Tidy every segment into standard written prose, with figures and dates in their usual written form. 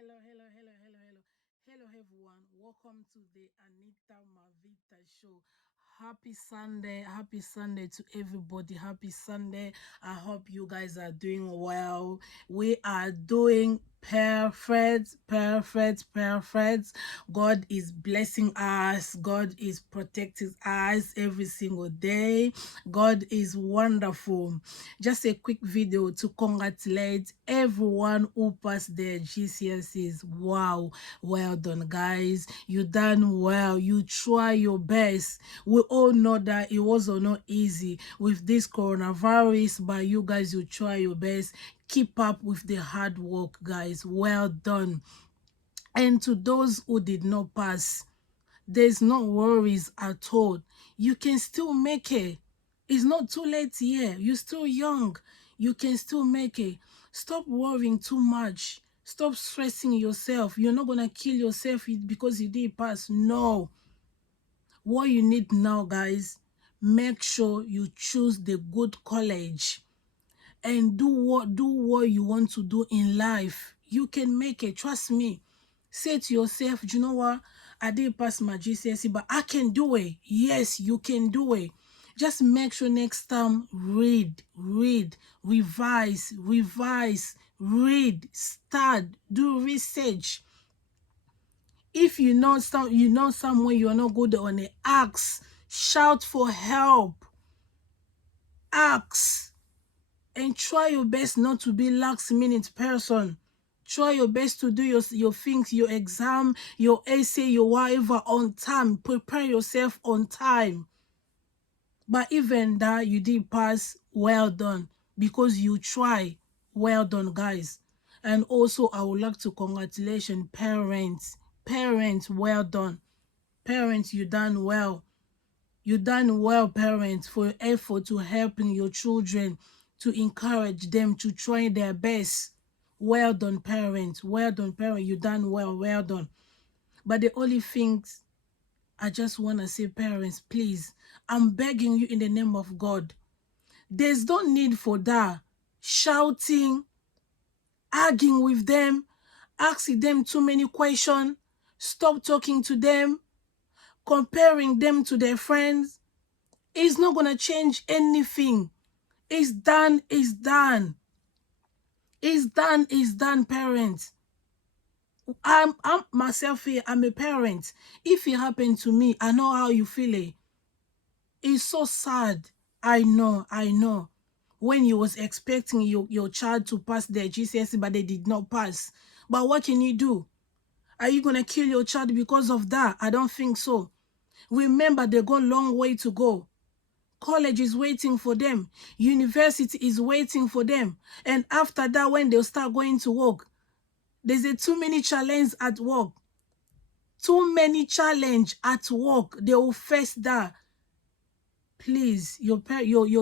Hello, everyone. Welcome to the Anita Mavita show. Happy Sunday to everybody. Happy Sunday. I hope you guys are doing well. We are doing perfect. God is blessing us. God is protecting us every single day. God is wonderful. Just a quick video to congratulate everyone who passed their GCSEs. Wow, well done, guys. You done well. You try your best. We all know that it was not easy with this coronavirus, but you guys, you try your best. Keep up with the hard work, guys. Well done. And to those who did not pass, there's no worries at all. You can still make it. It's not too late yet. You're still young. You can still make it. Stop worrying too much. Stop stressing yourself. You're not going to kill yourself because you did pass. No. What you need now, guys, make sure you choose the good college and do what you want to do in life. You can make it. Trust me. Say to yourself, you know what? I did pass my GCSE, but I can do it. Yes, you can do it. Just make sure next time read, revise, read, start, do research. If you know somewhere you're not good on it, ask, shout for help, ask, and try your best not to be last minute person. Try your best to do your things, your exam, your essay, your whatever on time. Prepare yourself on time. But even that you did pass, well done, because you try. Well done, guys. And also I would like to congratulate parents. Parents, well done. Parents, you done well. You done well, parents, for your effort to helping your children, to encourage them to try their best. Well done, parents. Well done, parents. You done well. Well done. But the only things I just want to say, parents, please, I'm begging you in the name of God. There's no need for that. Shouting, arguing with them, asking them too many questions. Stop talking to them, comparing them to their friends. It's not going to change anything. It's done, it's done. It's done, it's done, parents. I'm myself here, I'm a parent. If it happened to me, I know how you feel it. It's so sad. I know. When you was expecting your child to pass their GCSE, but they did not pass. But what can you do? Are you going to kill your child because of that? I don't think so. Remember, they got a long way to go. College is waiting for them. University is waiting for them. And after that, when they'll start going to work, there's a too many challenge at work. Too many challenge at work. They will face that. Please, your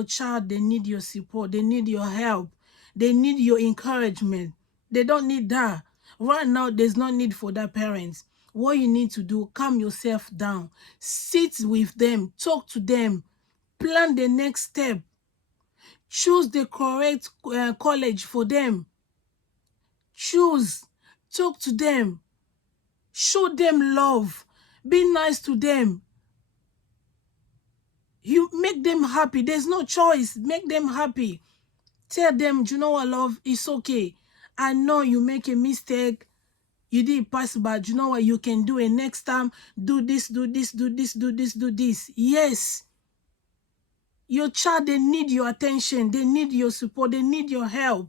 child, they need your support. They need your help. They need your encouragement. They don't need that. Right now, there's no need for that, parents. What you need to do, calm yourself down. Sit with them. Talk to them. Plan the next step. Choose the correct college for them. Choose. Talk to them. Show them love. Be nice to them. You make them happy. There's no choice. Make them happy. Tell them, you know what, love? It's okay. I know you make a mistake. You did pass, but you know what? You can do it next time. Do this, do this, do this, do this, do this. Yes. Your child, they need your attention. They need your support. They need your help.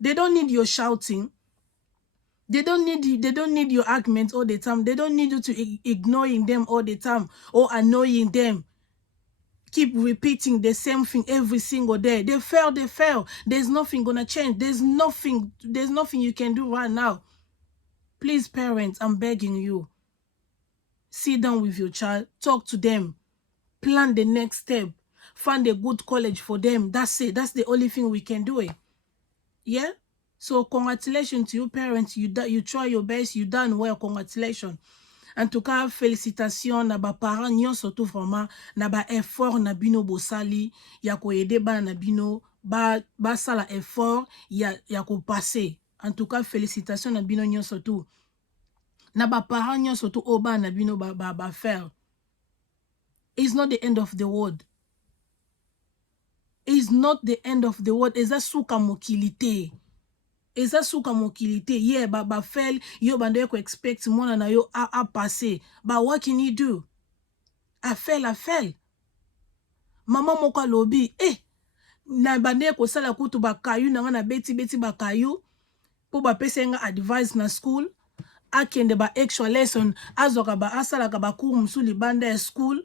They don't need your shouting. They don't need your arguments all the time. They don't need you to ignoring them all the time or annoying them. Keep repeating the same thing every single day. They fail. There's nothing gonna change. There's nothing you can do right now. Please, parents, I'm begging you. Sit down with your child, talk to them, plan the next step, find a good college for them. That's it. That's the only thing we can do it. Yeah? So congratulations to you parents. You try your best. You done well. Congratulations. En tout cas, félicitations na ba parents nyonso tout vraiment na ba effort na bino bosali ya ko aider ba na bino ba sala effort ya ko passer. En tout cas, félicitations na bino nyon surtout. Na ba parents nyon surtout oba na bino ba faire. It's not the end of the world. It's not the end of the world. Eza suka mokilite. Eza suka mokilite. Yeah, ba fail. Yo bande ko expect mona na yo a passer. But what can you do? A fail. Mama moka lobi. Na bande ko sala kutu ba kayu na nga beti ba kayu. Po ba pese nga advice na school. Akende ba extra lesson. Azoka ba asala ka ba cours musu libanda ya school.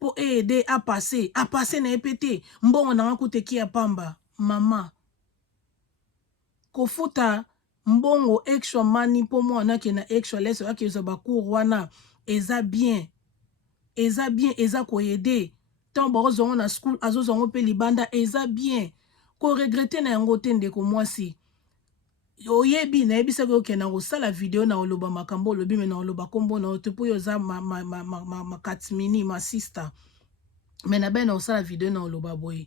Po aider a passer na epete mbongo na nga kuteki ya pamba mama kofuta mbongo extra money po mwana ke na extra lesson ake zo ba cours wana eza bien eza ko aider tant ba zongo na school azo zongo pe libanda eza bien ko regretter na yango te ndeko mwasi oyebi na yebisa ko ke na kosala video na oloba makambo olobi me na oloba kombo na ote po yo za ma katmini ma sister. Mais na ben osala video na oloba boye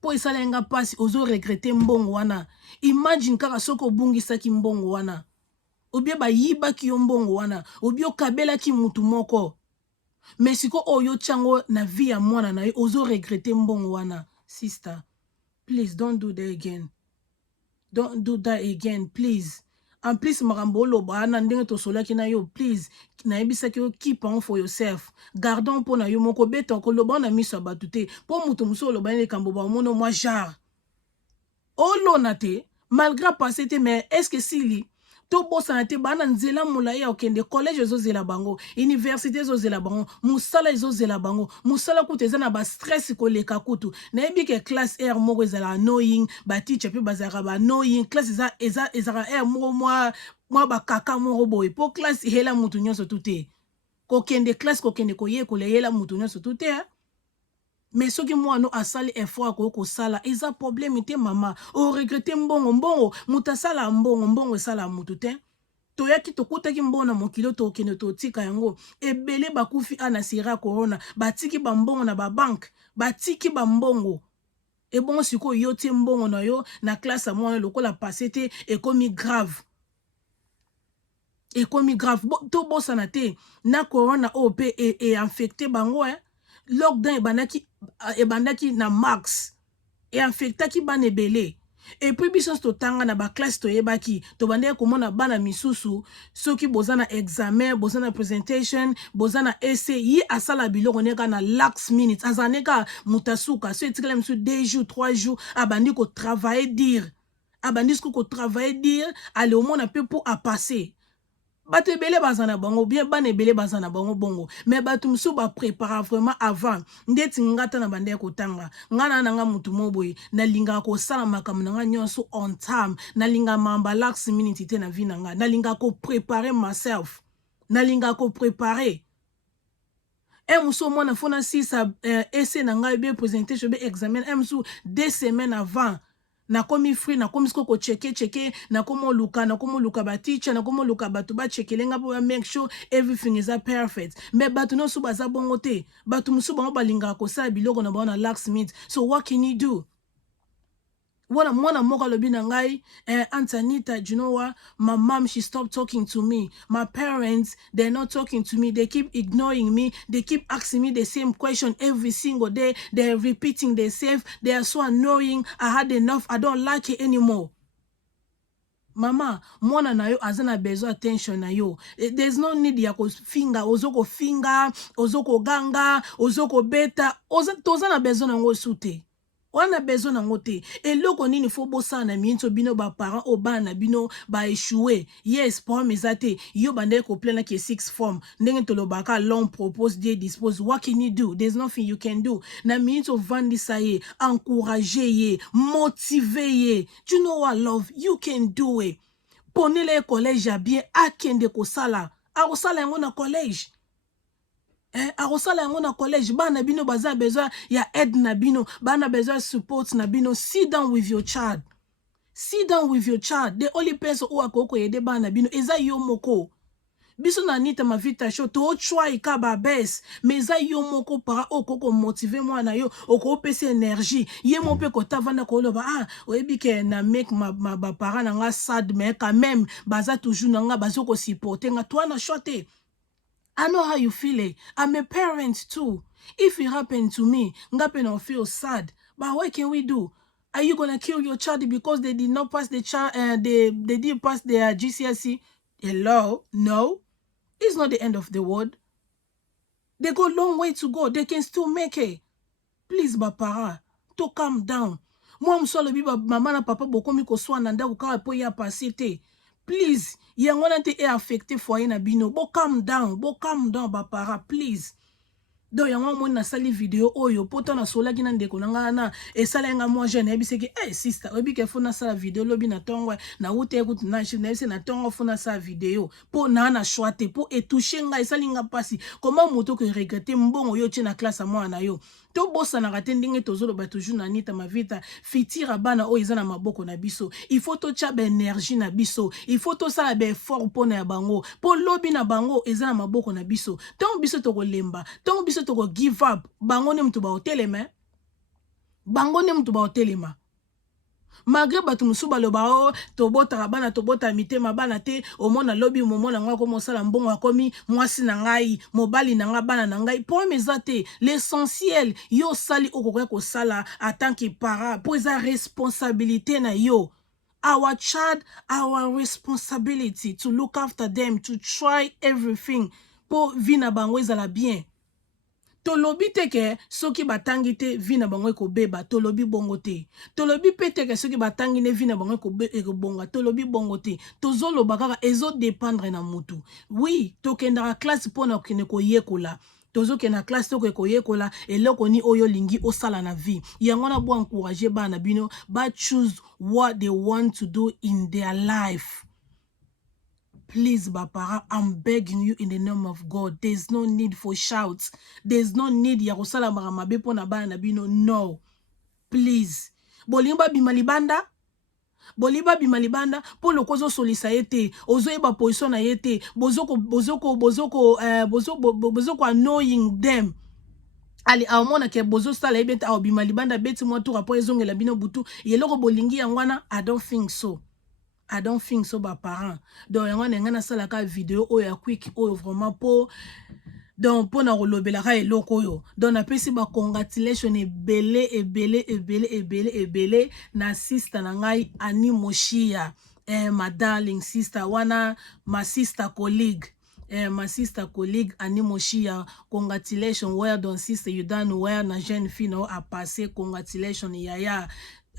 po isala nga pasi ozo regretter mbongo wana. Imagine kaka soko obungisaki mbongo wana obie bayibaki yo mbongo wana obie okabelaki mutu moko mais siko oyo chango na vie ya mwana na yo ozo regretter mbongo wana. Sister, please don't do that again. Don't do that again, please. En plus, makambo loba na ndenge to solaki na yo, please. Na yebisa ki yo keep on for yourself. Gardons po na yo moko beto ko loba na miso batute. Po mutu muso loba ne kambo ba mono moi jar. Olo na te, malgré passé te mais est-ce que sili to bosa te bana nzela mulai ya okende collège zo zela bango, université zo zela bango, musala zo zela bango, musala kuteza na ba stress ko leka kutu. Na yebi ke classe R moko ezala annoying, ba teacher pe bazaka ba annoying, classe eza R moko moi ba kaka moko boy. Po classe hela mutu nyonso tute. Ko kende classe ko kende ko ye ko le hela mutu nyonso tute. Mais soki mwana asali effort ko sala eza problème te mama o regrette mbongo mutasala mbongo esala mutu te toyaki tokutaki mbona mokilo tokende totika yango ebele bakufi ana sira corona batiki bambongo na ba bank batiki bambongo ebongo siko yo te mbongo na yo na classe mwana lokola passé te ekomi grave to bosana te na corona op e infecté bango lockdown ebandaki na max et infectaki bana ebele et puis biso totanga na ba classe toyebaki tobandeki komona bana misusu soki bozana examen bozana presentation bozana essai yi asala biloko neka na last minute azaneka mutasuka so etikala misu 2 jours 3 jours abandi ko travailler dire ale omona pe pour a passer. Bato ebele bazana bango bien bana ebele bazana bango bongo mais bato musu ba prépara vraiment avant ndeti ngata na bande kotanga ngana nanga mutu moboy na linga ko sala makambo nanga nyonso on time na linga mamba last minute te na vie nanga na linga ko préparer myself na linga ko préparer musu mona fona sisa essai nanga bien présentation bien examen musu 2 semaines avant na komi free na komi sko ko cheke na komo luka ba teacher na komo luka batu ba chekelenga po make sure everything is perfect mais batu no su baza bongo te batu musu bango balinga ko sa biloko na bona last minute so what can you do? Wala mwana moka lobi na ngai Aunt Anita, you know what? My mom, she stopped talking to me. My parents, they're not talking to me. They keep ignoring me. They keep asking me the same question every single day. They're repeating themselves. They are so annoying. I had enough. I don't like it anymore. Mama, mwana na yo azana besoin attention na yo. There's no need ya ko finger, ozoko ganga, ozoko beta. Tozana besoin na ngo sute. Wana besoin na ngote eloko nini fo bosa na miento bino ba parents o bana bino ba échouer yes form ezate yo bande ko plena ke 6 form ndenge tolobaka long propose die dispose what can you do? There's nothing you can do na miento vandisa ye encourager ye motiver ye you know what love you can do it ponele collège ya bien akende ko sala yango na collège akosala yango na collège bana bino baza besoin ya aide na bino bana besoin support na bino. Sit down with your child. The only person who akoko yede bana bino eza yo moko. biso na Anita Mavita show to try ka ba bes mais za yo moko para okoko motiver moi na yo oko pesa énergie ye mo pe ko tavana ko loba oyebi ke na make ma ba para na nga sad mais quand même baza toujours na nga bazo ko supporter nga toi na shote. I know how you feel it. I'm a parent too. If it happened to me, ngapena will feel sad. But what can we do? Are you gonna kill your child because they did not pass the child? They didn't pass their GCSE? Hello, no. It's not the end of the world. They got a long way to go. They can still make it. Please, bapara, to calm down. Moi, msolo biba mama na papa bokomi ko swana nda kukawa po ya pasite. Please, yangona te e affecté foyer na bino. Bo calm down, bapara, please. Do yango mo na sali video oyo poto na sola kina ndeko nanga na esala nga mo jeune ebiseki sister obi ke funa sala video lobi na tongo na ute ekutu na shi na na tongo funa sala video po na choite po etoucher nga esali nga pasi comment moto que regretter mbongo yo tie na classe mo na yo to bossa na kate ndenge tozolo ba toujours na Anita Mavita fitira bana o eza na maboko na biso il faut to tcha ba énergie na biso il faut to sala ba effort po na bango po lobi na bango eza na maboko na biso ton biso to ko lemba ton biso to ko give up bango ne mtu ba hotelema bango ne mtu ba hotelema malgré bato musu baloba tobota bana tobota mitema bana te omona lobi momona ngwa ko mosala mbongo akomi mwasi na ngai mobali na nga bana na ngai po mezate l'essentiel yo sali okoka ko sala en tant que parent po eza responsabilité na yo. Our child, our responsibility to look after them, to try everything po vina bango ezala bien. Tolobi teke soki batangi te vina bango ko beba tolobi bongo te. Tolobi pe teke soki batangi ne vina bango ko bonga tolobi bongo te. Tozolo bakaka ezo dépendre na mutu. Oui, tokendaka classe pona kene ko yekola. Tozo ke na classe to ko yekola eloko ni oyo lingi osala na vie. Yango na bo encourager bana bino ba choose what they want to do in their life. Please, Bapara, I'm begging you in the name of God. There's no need for shouts. There's no need ya kosala maramabe po na bana na bino. No. Please. Bolimba bimalibanda. Boliba bimalibanda po lokozo solisa yete. Ozo eba position na yete. Bozoko annoying them. Ali aomona ke bozo sala ebeta au bimalibanda beti mwa tura po ezongela bino butu. Yeloko bolingi yangwana. I don't think so. I don't think so, ba parent. Donc, yango nengana sala ka video oyo quick oyo vraiment po donc po na rolobela ka eloko yo. Donc na pesi ba congratulation ebele na sister na ngai Ani Moshia. My darling sister wana my sister colleague. My sister colleague Ani Moshia, congratulations, well done sister, you done well na jeune fille no a passé, congratulations yaya.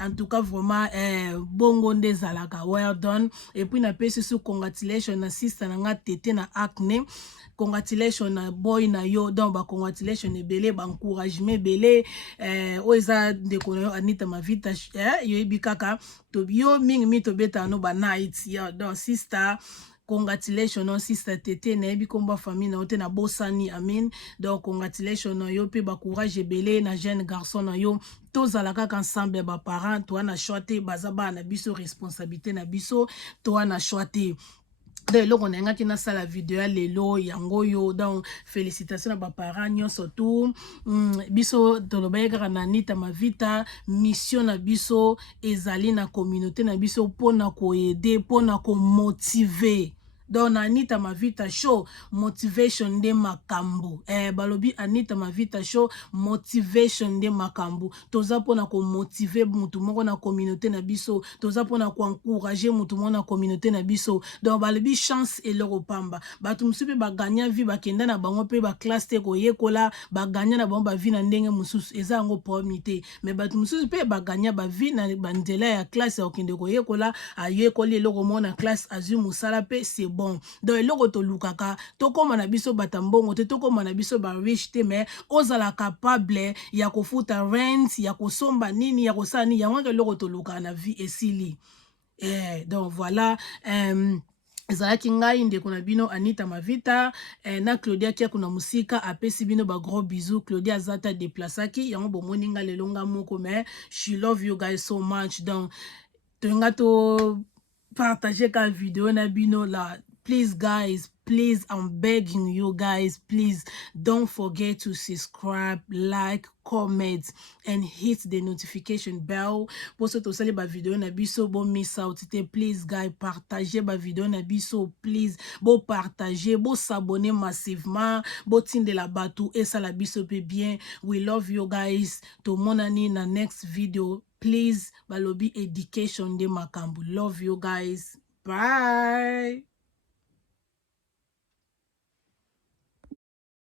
En tout cas, vraiment, bongo nde zalaka, well done. Et puis, na pesi sous congratulations na sister na nga tete na acne. Congratulations na boy na yo. Donc, ba congratulations ebele, ba encouragement ebele. Oeza ndeko yo Anita Mavita, yo ebikaka. To yo mingi mi to beta no ba night. Donc, sister, congratulations non sister tete na ebi komba famille na ote na bosani amen. Donc congratulations na yo pe ba courage ebele na jeune garçon na yo tozala kaka ensemble ba parents toi na choite bazaba na biso responsabilité na biso toi na choite. De loko na nga kina sala video lelo yango yo donc félicitations na ba parents nyonso tout biso tolobaye kaka na Anita Mavita mission na biso ezali na communauté na biso pona ko aider pona ko motiver. Donc Anita Mavita show motivation de makambu. Balobi Anita Mavita show motivation de makambu. Toza pona ko motiver mutu moko na communauté na biso. Toza pona ko encourager mutu moko na communauté na biso. Donc balobi chance et leur pamba. Batu musupe ba gagner vie ba kenda na bango pe ba classe te ko yekola ba gagner na bango ba vie na ndenge mususu eza ngo probabilité. Mais batu mususu pe ba gagner ba vie na bandela ya classe ya kende ko yekola ayekoli eloko mo na classe azu musala pe c'est bon. Donc eloko to lukaka to koma na biso batambongo te to koma na biso ba rich te mais ozala capable ya kofuta rent ya kosomba nini ya kosani yango eloko to luka na vie esili. Donc voilà ezalaki ngai ndeko na bino Anita Mavita na Claudia kia kuna musika apesi bino ba gros bisous. Claudia azata déplaçaki yango bomoni nga lelonga moko mais she love you guys so much. Donc tenga to partager ka vidéo na bino la. Please guys, please, I'm begging you guys, please don't forget to subscribe, like, comment, and hit the notification bell pour to sali ba vidéo na biso bo miss out te. Please guys, partagez ba vidéo na biso, please bo partager, bo s'abonner massivement, bo tinde la batou et ça la biso pe bien. We love you guys. To monani na next video, please balobi education de makambu. Love you guys. Bye.